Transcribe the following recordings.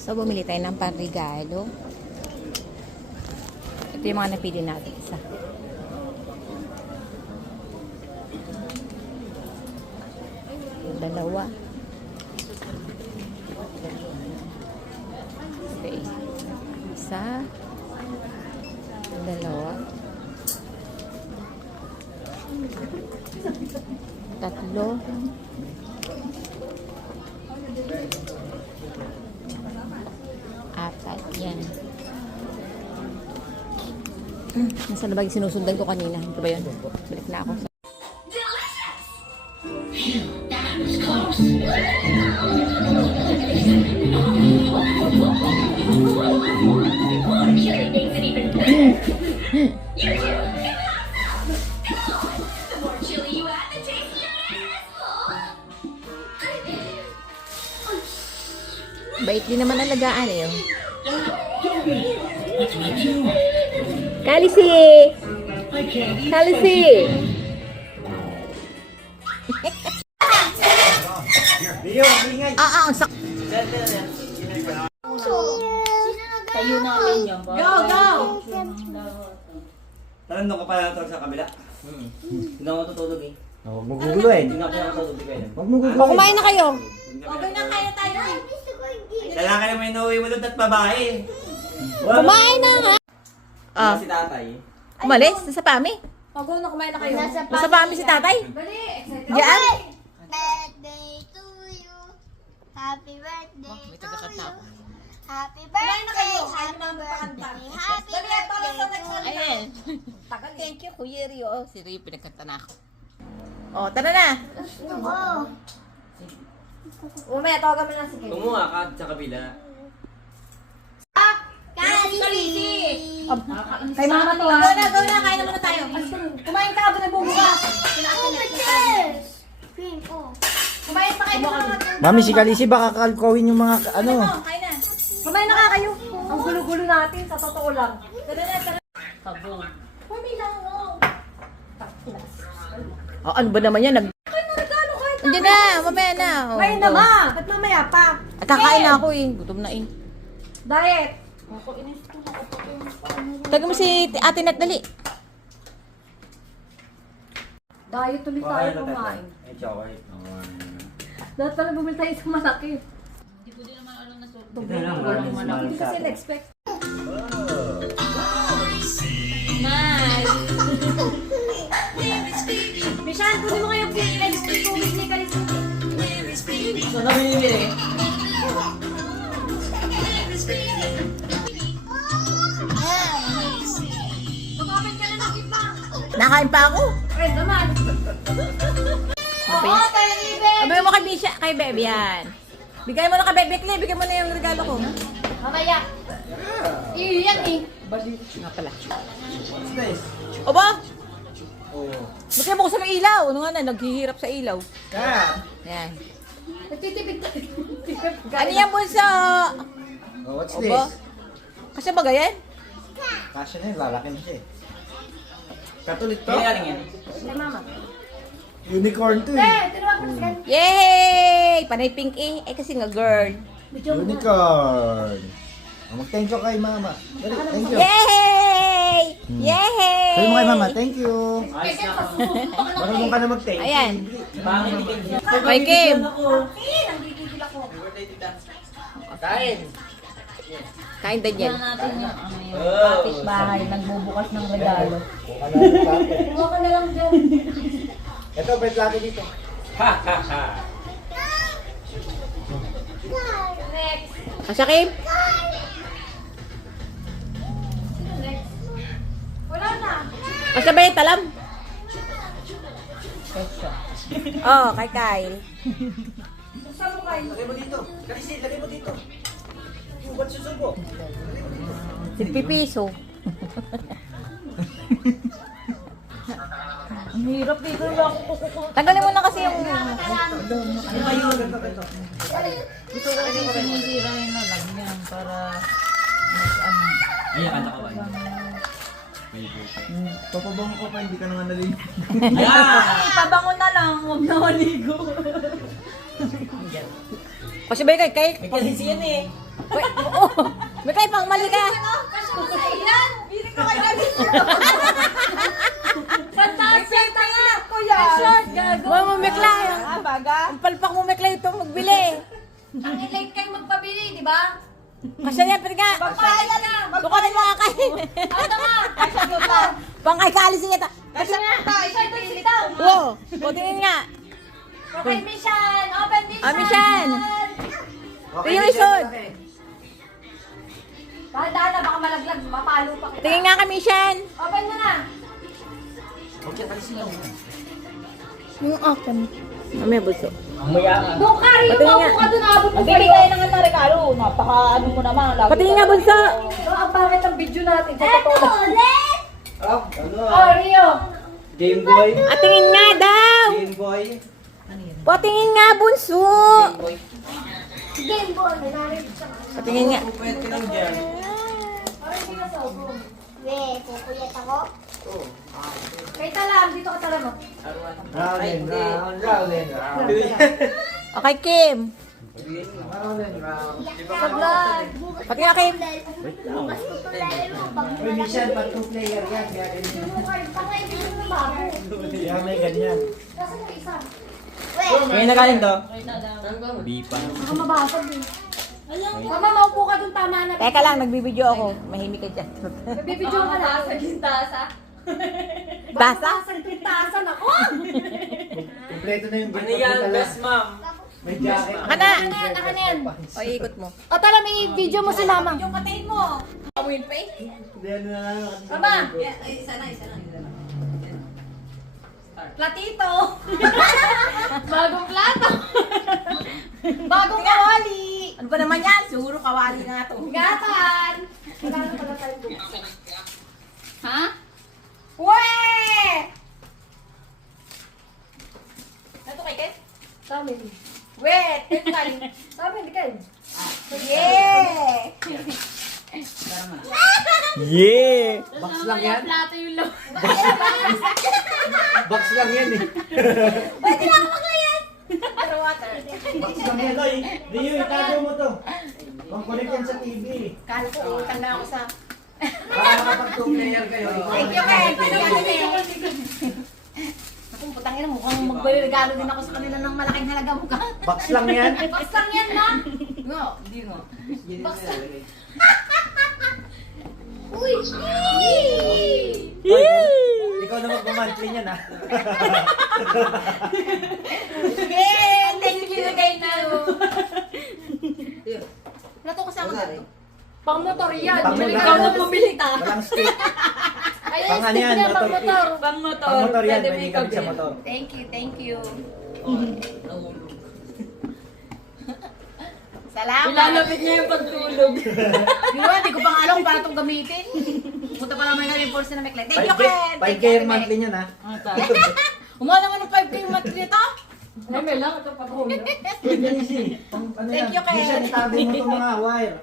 So, bumili tayo ng panregalo. Ito yung mga napili natin. Isa. Dalawa. Okay. Isa. Dalawa. Tatlo. Apat. Yan. Nasa na ba yung sinusundan ko kanina? Ito ba yun? Balik na ako. Bait din naman alagaan eh. Oh. Kalisi! Kalisi! Ang sak... Tayo natin yan. Go! Go! Parang doon ka pala natawag sa kabila. Hindi ako tutulog eh. Huwag mo guguluhin. Hindi ako natutulog eh. Huwag mo O, guguluhin. kumain na kayo. Okay na kaya tayo. Lalaki naman yung nauwi mo doon at babae. Kumain na nga. Ah, Si tatay. umalis? Sa pami? O, go na, kumain na kayo. Sa pami si tatay? Dali, excited. Diyan? Birthday to you. Happy birthday may to tagakanta you. ako. Happy Kumain na kayo. birthday. Ayaw namin pakanta. Happy Dali, para sa birthday next to one. you. Ayan. Tagal eh. Thank you, Kuya Rio. Oh, si Rio, pinagkanta na ako. Oh, tara na. Oh. Umaya, tawagan mo na si Kay. Kumuha ka sa kabila. Kalisi. Kay mama to ha. Go na. Kain na muna tayo. Kumain ka habang nagbubukas. Oh, my chest. Pink, oh. Kumain pa kayo mga. Mami, si Kalisi baka kalkawin yung mga ano. Kain na. Kumain na nga kayo. Ang gulo-gulo natin, sa totoo lang. Tara na. Kabog. Mami lang, oh. Oh, ano ba naman yan? Kaya na regalo kahit na. Andiyan na, mamaya na. Oh, Ngayon go. naman. At mamaya pa. At kakain na ako eh. Gutom na eh. Diet. Taga mo si Ate Nat, dali. Diet tuloy tayo kumain. Eh, chocolate. Dapat pala bumili tayo sa malaki. Ito lang, maraming smile Hindi sa kasi atin. na-expect. Nice. Mishan, kunin mo kayo yung tubig ni Kalisi. Saan na binibili? Mag-comment ka na ng iba. Nakain pa ako. Ay, naman. Oo, tayo ni Ibe. Abay mo kay Bisha, kay Bebe yan. Bigay mo na kay Bebe Clay, bigay mo na yung regalo ko. Mamaya. Iyan eh. Nga pala. What's this? Oba, Oh. bigay mo ko sa ilaw. Ano nga na, naghihirap sa ilaw. Kaya. Yan. Nagtitipid tayo. Ano yan, bunso? Oh, what's Oba. this? Kasi ba yan? Kasya na yun, lalaki na siya eh. Katulit to? Kaya galing yan. Ay, mama. Unicorn to Eh, eh. tinawag mo si Kalisi. Yay! Panay pink eh. Eh kasi nga girl. Unicorn. Oh, mag-thank you kay mama. Dali, thank you. Yay! Yay! Sabi mo kay mama, thank you. Ayos na ako. Marunong ka na mag-thank you. Ayan. Bakit hindi? Kay Kim. Nanggigigil ako. Kain. Kain din yan. Natin yung Oh. bahay, nagbubukas ng regalo. Wala na plato. Kumuha ka na lang dyan. Ito, may plato dito. Ha ha ha. Next. Kasya Kim? Sino next? Wala na. Kasya ba yung talam? Oh, kay Kyle. Saan mo kayo? Lagay mo dito. Kalisi, lagay mo dito. Yung ba't susubo? Pipiso. Ang hirap dito lang. Tanggalin mo na kasi yung... Gusto ko kasi sinisira yung nalag niyan para Ayan, kanta ka ba? Papabango ko pa, hindi ka naman nalin. Yeah! ipabango na lang, huwag na maligo. Kasi ba kay May kalisi yan eh. Wait, oo. Mikay, pang mali ka. Fantastic! Tangan ko yan! Short, gago! Huwag mo Miklay. Baga? Ang palpak mo Miklay ito magbili. Ang late kayo magpabili, di ba? Kasi yan, pwede ka. Magpahaya na! Bukanin mo kakain. Ano nga? Kasha mo pa! Pangkay kaalisin niya. Kasha nga! Kasha ito yung sitaw! Wow, butingin nga. Okay, mission! Open mission! Ah, mission! Ito yung isod. Dahan-dahan na, baka malaglag, mapalo pa kita. Tingin nga kami, Shan. Open mo na! Okay, alisin lang. Yung open. Mamaya buso. Doon ka rin, Patingin nga. umapo ka doon, abot mo Bibigay na nga ng regalo. Napaka ano mo naman. Lagi Patingin nga, bunso. Ang pangit ang video natin. Sa Eto totoo. ulit! Oh, Rio! Game Boy. Tingin nga daw. Game Boy. Patingin nga, bunso. Game Boy. Patingin nga. Pupwet ka lang dyan. Weh, kukuyat ako. Kay Talam, dito ka Talam mo. Round and round, round and round. Okay, Kim. Round and round. Sa vlog. Patingin nga, Kim. Bukas ko to lalo. Pag Uy, mission pa 2 player yan. Kaya ganyan. Kaya may ganyan. Kasi yung isa. May nakain to? Baka mabasag eh. Mama, maupo ka dun, tama na. Teka lang, nagbibideo ako. Mahimik ka dyan. Nagbibidyo ka na. Sa gintasa. Tasa? Sa gintasa na. Kompleto na yung Ano yan, best ma'am? May jacket. Naka na. Naka na yan. O, ikot mo. O, Talam, i-video mo si Mama. Yung patayin mo. Win pa eh. Hindi, ano na lang. Mama. Isa na. Platito. Bagong plato. Bagong kawali. Ano ba naman yan? Siguro kawali na to. Gatan. Wala na pala tayo bukas. Ha? Weh! Ito kay Ken? Family. Wait! Tekal. Family kayo. Yeah! Yeah! Box lang yan? Plato yung loob. Box lang yan eh. Pwede na ako maglayas! Pero water. Box lang yan, oy. Rio, itago mo to. Kung connect yan sa TV. Kala ko, utang na ako sa... Para makapag 2 player kayo. Thank you, Ken. Pwede ka na Naku, putang ina, mukhang magregalo din ako sa kanila ng malaking halaga mukha. Box lang yan. Bastang yan na. Nga, hindi nga. Uy! Ikaw na magmamonthly niyan ha. Ken! Thank you, Ken. Nato ko sa ako dito. Pang motor yan. Pang motor. Ikaw na bumili ta. Walang stick. Ay, Pang ano stick yan, na, motor pang kit. motor. Pang motor. Pang motor yan, Pwede pwede ikaw kami sa din. motor. Thank you. Salamat. Ilalapit niya yung pagtulog. Di ba, hindi ko pa nga alam kung paano itong gamitin. Punta pa naman na reinforce na may client. Thank you, Ken! 5K yung monthly niyan ha. Umuha naman ng 5K yung monthly nito. May lang ito pag home. Pwede easy. Ano Thank yan? you, Ken. Minsan itago mo itong mga wire.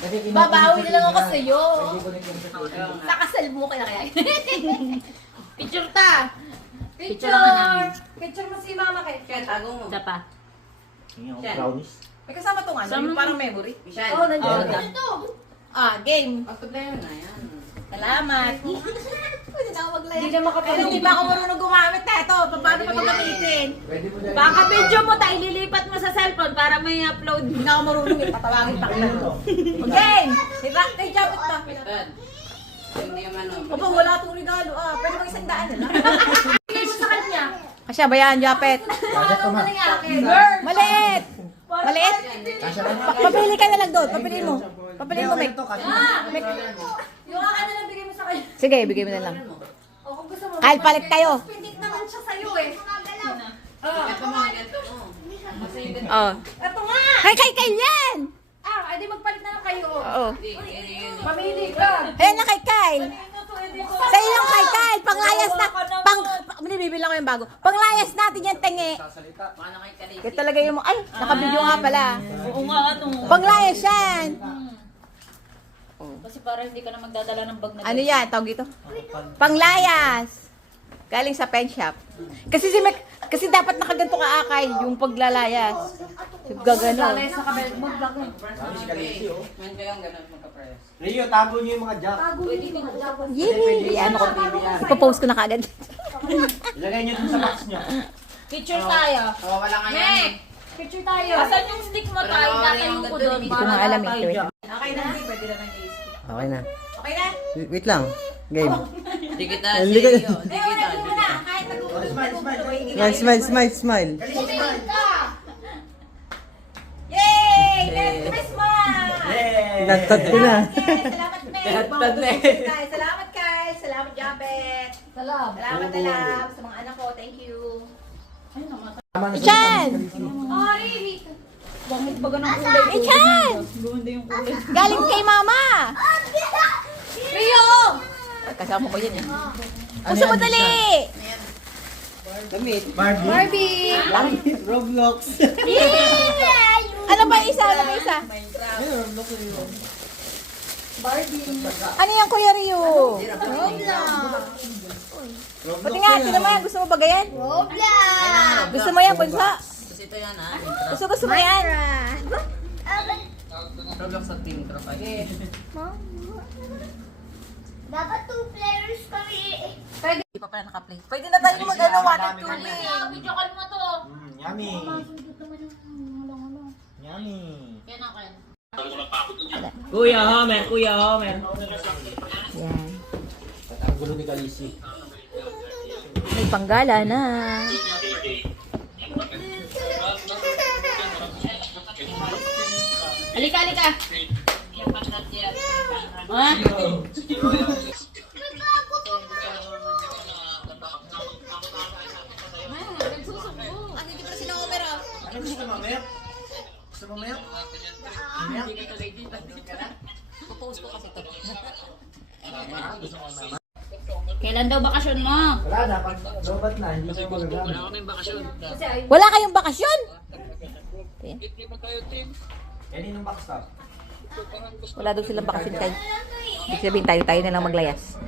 Kasi Babawi na lang ako sa iyo. Pwede connect yan sa TV. Sa kasal mo kaya kaya. Picture ta. Picture! Picture mo si Mama kay. Kaya tago mo. Isa pa. Tingnan ko, brownies. May kasama itong ano, yung parang memory. Oh, nandiyan. Game. Pagpaplayer na yan. Salamat. Pwede na ako Hindi mag-live. na Pero makapag- hindi pa ako marunong gumamit na ito. Paano pa ito gamitin? Pwede mo dyan. Baka video mo tayo, ililipat mo sa cellphone para may upload. Hindi na ako marunong eh. Patawagin pa Pwede mo to. kita. Game! Kay Japot pa. Bad. Hindi yung ano. Opo, wala itong regalo. Pwede mag isang daan na lang. Bigay mo sa kanya. Kasya ba yan, Japet? Kaya ito ma. Maliit! Maliit? Kasya ka na. Papili ka na lang doon. Papiliin mo. Papiliin mo, Meg. Ito, kasi. Yung ano lang bigay mo sa kanya. Sige, bigay mo na lang. O kung gusto mo. Kyle, palit kayo. Pindik naman siya sa'yo eh. Ito mga ganito. Kasi yung ganito. Oh. Ito nga! Kay yan! Ay di magpalit na lang kayo. Oo. Pamili ka. Ayan na kay Kyle. Sa iyong kay Kyle, panglayas na. Binibilang ko yung bago. Panglayas natin yan, tenge. Paano kay Kalisi? Kaya talaga yung, ay, nakabidyo nga pala. Oo nga, ano. Panglayas yan. Kasi para hindi ka na magdadala ng bag na Ano yan, tawag ito? Panglayas. Galing sa pen shop. Kasi dapat nakaganto ka akay yung paglalayas. Gagano. Lalay sa kabel mo, vlog eh. Sabi si Kalisi, oh. Man kayang ganun magka-press. Rio, tago niyo yung mga jack. Yay! Ano ko? Ipopost ko na kaagad. Ilagay niyo dun sa box niyo. Picture tayo. Oo, wala nga yan. Mek! Picture tayo. Asan yung stick mo tayo? Natayo ko doon. Hindi ko nga alam eh. Wait. Okay na, hindi. Pwede naman i-stick. Okay na. Okay na? Wait lang. Game. Dikit na, Hindi ka- Sergio. Dikit na, dikit na. Kahit nag-uusap Smile, smile. Smile, smile, smile, smile. Kalisi, smile. Yay! Merry Christmas! Yay! Nagtad ko na. Salamat, Mek. Lahat na eh. Salamat, Kyle. Salamat, Jabet. Salam. Salamat, Alam. Sa mga anak ko, thank you. Ichan! Bakit ba ganun kulay? Ichan! Galing kay mama! Rio! Kasama ko yun eh. Gusto mo dali! Damit. Barbie! Roblox. Ano ba isa? Ano ba isa? Ano yan, Kuya Rio? Pati nga, ito naman. Gusto mo ba ganyan? Roblox. Gusto mo yan, bunso? Kasi ito yan, ha? Gusto mo yan? Roblox sa team trop. Ay. Dapat 2 players kami. Hindi pa pala naka-play. Pwede na tayo mag-ano, water tubig. Video call mo to. Yummy. Yummy. Kuya Homer, Kuya Homer. Yan. Ang gulo ni Kalisi. May panggala na. Halika, halika. Ha? Ano gusto mo, Mer? Gusto mo, Mer? Kailan daw bakasyon mo? Wala na, pag lobat na, hindi kayo magagamit. Wala kayong bakasyon? Kaninong box top? Wala daw silang bakasyon kayo. Ibig sabihin tayo na lang maglayas.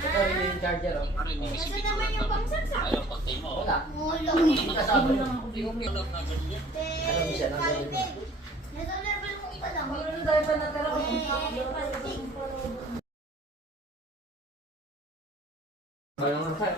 Ito rin yung charger, oh. Ito naman yung pangsaksak. Wala. Mulo. Kasama yun. Nasa level mo pa lang. Kaya nga,